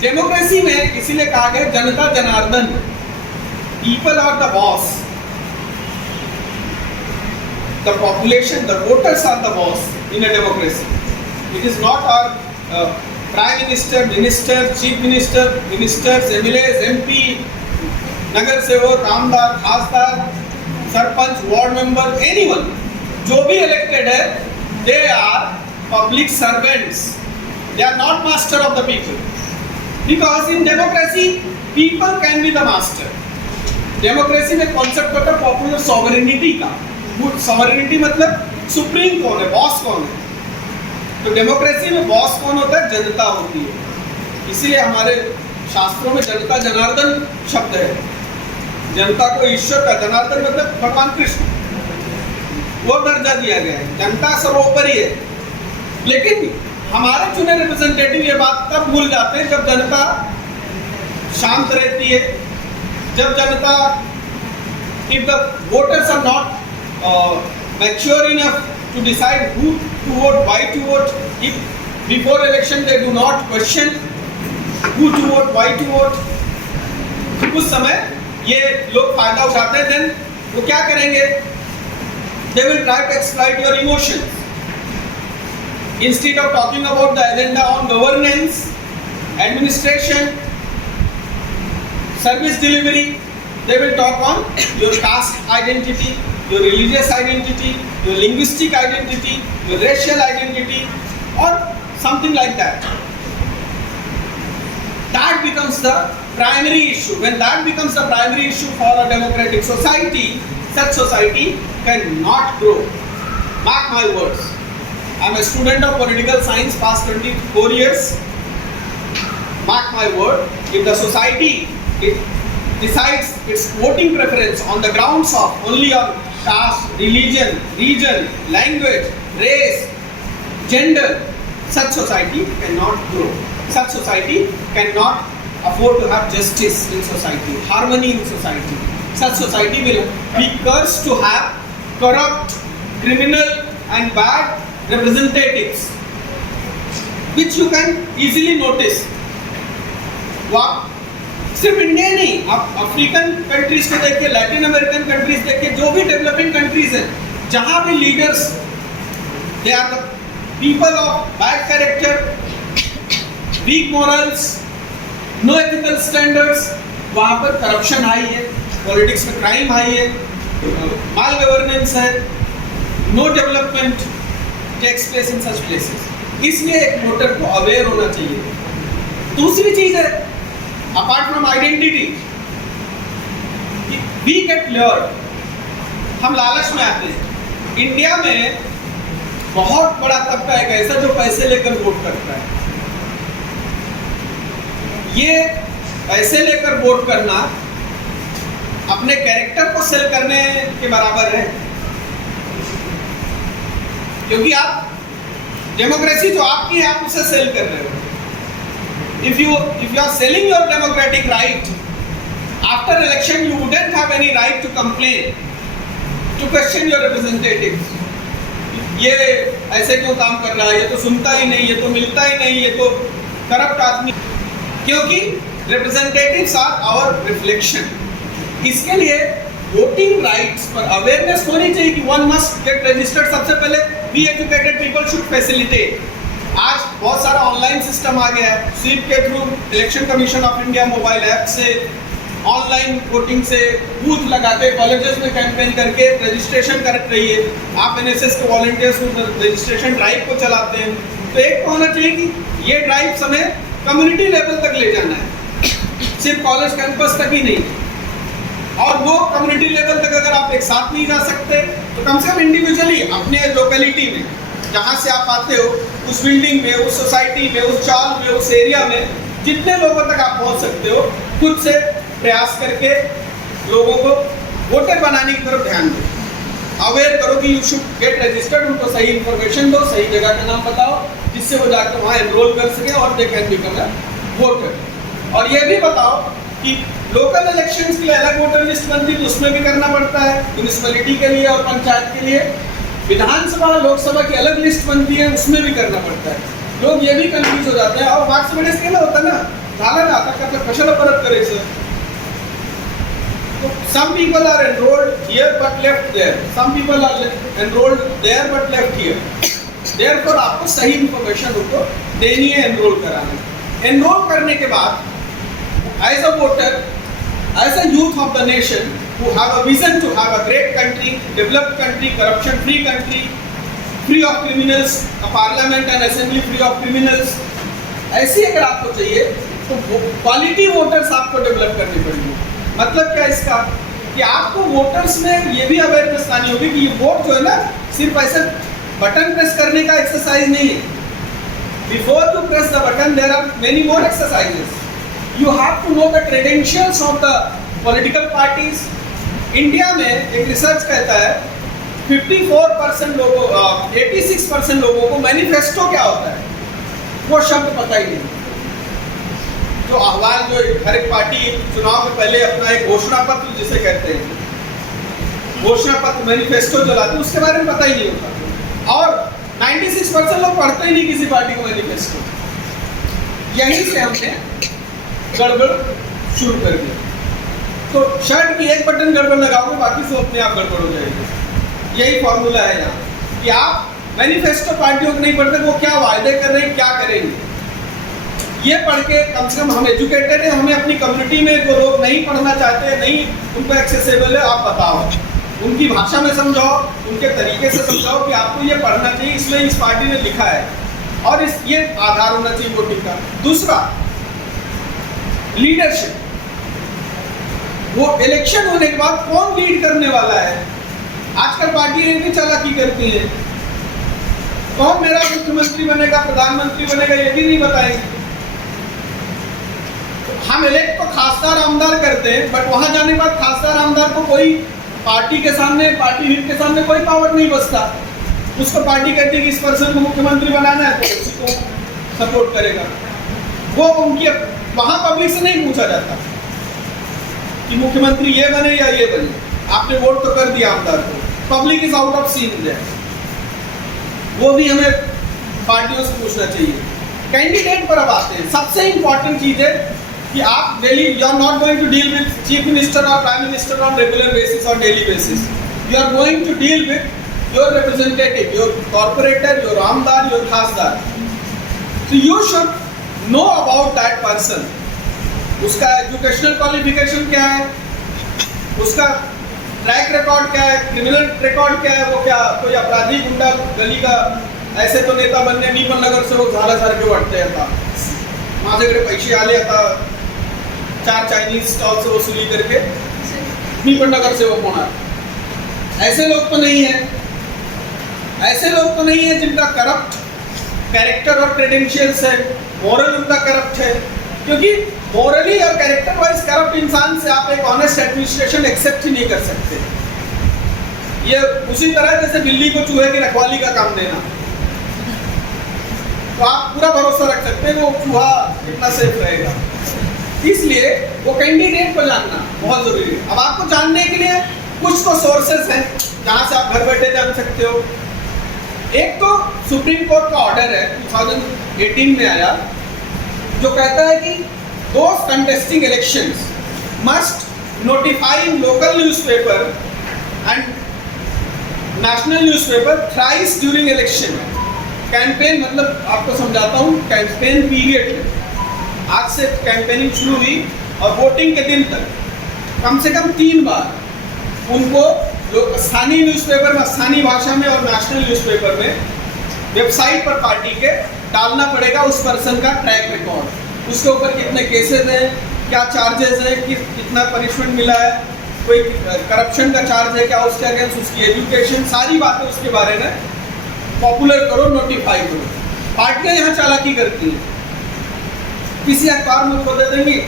Democracy में इसीलिए कहा गया जनता जनार्दन, people are the boss, the population, the voters are the boss in a democracy. It is not our prime minister, minister, chief minister, ministers, MLAs, MP, नगर सेवक, आमदार, खासदार, सरपंच, वार्ड मेंबर, एनीवन जो भी इलेक्टेड है, they are public servants. They are not master of the people, because in democracy people can be the master. Democracy में concept होता है पॉपुलर सॉवरेनिटी का. सॉवरेनिटी मतलब सुप्रीम कौन है, बॉस कौन है. तो डेमोक्रेसी में बॉस कौन होता है, जनता होती है. इसीलिए हमारे शास्त्रों में जनता जनार्दन शब्द है. जनता को ईश्वर का, जनार्दन मतलब भगवान कृष्ण, वो दर्जा दिया गया है. जनता सर्वोपरि है. लेकिन हमारे चुने रिप्रेजेंटेटिव ये बात तब भूल जाते हैं जब जनता शांत रहती है, जब जनता, if the voters are not mature enough to decide who to vote, why to vote, if before election they do not question who to vote, why to vote, तो उस समय ये लोग फायदा उठाते हैं. देन वो क्या करेंगे, they will try to exploit your emotions. Instead of talking about the agenda on governance, administration, service delivery, they will talk on your caste identity, your religious identity, your linguistic identity, your racial identity, or something like that. That becomes the primary issue. When that becomes the primary issue for a democratic society, such society cannot grow. Mark my words. I am a student of political science, past 24 years. Mark my word, if the society decides its voting preference on the grounds of only on caste, religion, region, language, race, gender, such society cannot grow. Such society cannot afford to have justice in society, harmony in society. Such society will be cursed to have corrupt, criminal and bad representatives, which you can easily notice. सिर्फ India नहीं, आप African countries को देखिए, Latin American countries देखिए, जो भी developing countries हैं, जहां भी leaders they are the people of bad character, weak morals, no ethical standards, वहां पर करप्शन हाई है, पॉलिटिक्स में क्राइम हाई है, माल गवर्नेंस है, no development takes place in such places. इसलिए एक वोटर को अवेयर होना चाहिए. दूसरी चीज है, apart from identity, we get learn, हम लालच में आते हैं. इंडिया में बहुत बड़ा तबका एक ऐसा जो पैसे लेकर वोट करता है. ये पैसे लेकर वोट करना अपने कैरेक्टर को सेल करने के बराबर है. क्योंकि आप डेमोक्रेसी जो आपकी है, आप उसे सेल कर रहे हो. If you are selling your democratic right, after election you wouldn't have any right to complain, to question your representatives. ये ऐसे क्यों काम कर रहा है, ये तो सुनता ही नहीं, ये तो मिलता ही नहीं, ये तो करप्ट आदमी. क्योंकि representatives are our reflection. इसके लिए वोटिंग राइट्स पर अवेयरनेस होनी चाहिए कि वन मस्ट गेट रजिस्टर्ड. सबसे पहले we educated people should facilitate. आज बहुत सारा ऑनलाइन सिस्टम आ गया है. स्वीप के through, election commission of India mobile app से, ऑनलाइन वोटिंग से, बूथ लगा के कॉलेजेस में कैंपेन करके रजिस्ट्रेशन कर रही है. आप एनएसएस के वॉलंटियर्स को रजिस्ट्रेशन ड्राइव को चलाते हैं. तो एक तो होना चाहिए कि ये ड्राइव हमें कम्युनिटी लेवल तक ले जाना है, सिर्फ कॉलेज कैंपस तक ही नहीं. और वो कम्युनिटी लेवल तक अगर आप एक साथ नहीं जा सकते तो कम से कम इंडिविजुअली अपने लोकेलिटी में, जहाँ से आप आते हो, उस बिल्डिंग में, उस सोसाइटी में, उस चौक में, उस एरिया में जितने लोगों तक आप पहुँच सकते हो, खुद से प्रयास करके लोगों को वोटर बनाने की तरफ ध्यान दो. अवेयर करो कि यू शुड गेट रजिस्टर्ड. उनको सही इन्फॉर्मेशन दो, सही जगह का नाम बताओ, जिससे वो जाकर वहाँ एनरोल कर सके और they can become a voter. और ये भी बताओ कि लोकल इलेक्शंस के लिए अलग वोटर लिस्ट बनती है, उसमें भी करना पड़ता है. म्यूनिसिपैलिटी के लिए और पंचायत के लिए विधानसभा लोकसभा की अलग लिस्ट बनती है, उसमें भी करना पड़ता है. लोग ये भी कंफ्यूज हो जाते हैं. और बात से बड़े स्केल होता है ना, झालं ना, आता कशाला परत करायचं? Some people are enrolled here but left there. Some people are enrolled there but left here. Therefore आपको सही इंफॉर्मेशन उनको देनी है, एनरोल कराना है। एनरोल करने के बाद as a voter, as a youth of the nation who have a vision to have a great country, developed country, corruption free country, free of criminals, a parliament and assembly free of criminals, ऐसी अगर आपको चाहिए तो quality voters आपको develop करनी पड़ेगी। मतलब क्या इसका कि आपको वोटर्स में ये भी अवेयरनेस लानी होगी कि ये वोट जो है ना सिर्फ ऐसे बटन प्रेस करने का एक्सरसाइज नहीं है। Before you press the button there are many more exercises. You have to know the credentials of the political parties. India में एक रिसर्च कहता है 54% लोगों 86% लोगों को मैनिफेस्टो क्या होता है वो शब्द पता ही नहीं। जो अहवाल जो हर एक पार्टी चुनाव के पहले अपना एक घोषणा पत्र जिसे कहते हैं, घोषणा पत्र मैनिफेस्टो जो लाते हैं उसके बारे में पता ही नहीं होता। और 96% लोग पढ़ते ही नहीं किसी पार्टी को मैनिफेस्टो। यहीं से हमने गड़बड़ शुरू कर दिया। तो शर्ट की एक बटन गड़बड़ लगाओगे बाकी सब अपने आप गड़बड़ हो जाएगी। यही फॉर्मूला है यहाँ कि आप मैनिफेस्टो पार्टियों को नहीं पढ़ते, वो क्या वायदे कर रहे हैं, क्या करेंगे, ये पढ़ के कम से कम हम एजुकेटेड हैं। हमें अपनी कम्युनिटी में जो लोग नहीं पढ़ना चाहते, नहीं उनको एक्सेसिबल है, आप बताओ, उनकी भाषा में समझाओ, उनके तरीके से समझाओ कि आपको ये पढ़ना चाहिए, इसलिए इस पार्टी ने लिखा है और इस ये आधार होना चाहिए वोटिंग का। दूसरा लीडरशिप, वो इलेक्शन होने के बाद कौन लीड करने वाला है। आजकल पार्टी ये भी चालाकी करती है, कौन मेरा मुख्यमंत्री बनेगा, प्रधानमंत्री बनेगा, ये भी नहीं बताएंगे। हम इलेक्ट तो खासदार आमदार करते हैं, बट वहां जाने के बाद खासदार आमदार को कोई पार्टी के सामने, पार्टी हित के सामने कोई पावर नहीं बचता। उसको पार्टी कहती है कि इस पर्सन को मुख्यमंत्री बनाना है तो उसी को सपोर्ट करेगा। वो उनकी वहां पब्लिक से नहीं पूछा जाता कि मुख्यमंत्री ये बने या ये बने, आपने वोट तो कर दिया आमदार को, public is out of scene है। वो भी हमें पार्टियों से पूछना चाहिए। कैंडिडेट पर अब आते हैं। सबसे इंपॉर्टेंट चीज है कि आप daily, you are not going to deal with chief minister और prime minister on regular basis और daily basis. You are going to deal with your representative, your corporator, your amdar, your khasdar. So you should know about that person. उसका educational qualification क्या है, उसका track record क्या है, criminal record क्या है, वो क्या कोई अपराधी गुंडा गली का ऐसे तो नेता बनने मी पण नगर से वो झाला सारखे वाटते आता, माझ्याकडे पैसे आले आता 4 चाइनीज स्टॉल से वसूली करके मी पण नगर से वो होणार। ऐसे लोग तो नहीं है, ऐसे लोग तो नहीं है जिनका करप्ट कैरेक्टर और क्रेडेंशियल्स है, मॉरल उनका करप्ट है। क्योंकि मॉरली और कैरेक्टर वाइज करप्ट इंसान से आप एक ऑनेस्ट एडमिनिस्ट्रेशन एक्सेप्ट ही नहीं कर सकते। ये उसी तरह जैसे बिल्ली को चूहे की रखवाली का काम देना, तो आप पूरा भरोसा रख सकते हैं वो चूहा कितना सेफ रहेगा। इसलिए वो कैंडिडेट को जानना बहुत जरूरी है। अब आपको जानने के लिए कुछ तो सोर्सेस हैं जहाँ से आप घर बैठे जान सकते हो। एक तो सुप्रीम कोर्ट का ऑर्डर है 2018 में आया, जो कहता है कि those contesting elections must notify in local newspaper and national newspaper thrice during election. Campaign मतलब आपको समझाता हूँ, कैंपेन पीरियड में आज से कैंपेनिंग शुरू हुई और वोटिंग के दिन तक कम से कम 3 बार उनको लोग स्थानीय न्यूज़पेपर में, स्थानीय भाषा में और नेशनल न्यूज़पेपर में वेबसाइट पर पार्टी के डालना पड़ेगा उस पर्सन का ट्रैक रिकॉर्ड, उसके ऊपर कितने केसेस हैं, क्या चार्जेस हैं, कितना पनिशमेंट मिला है, कोई करप्शन का चार्ज है क्या उसके अगेंस्ट, उसकी एजुकेशन, सारी बातें उसके बारे में पॉपुलर करो, नोटिफाई करो। पार्टियां यहाँ चालाकी करती हैं, किसी अखबार में उनको दे देंगी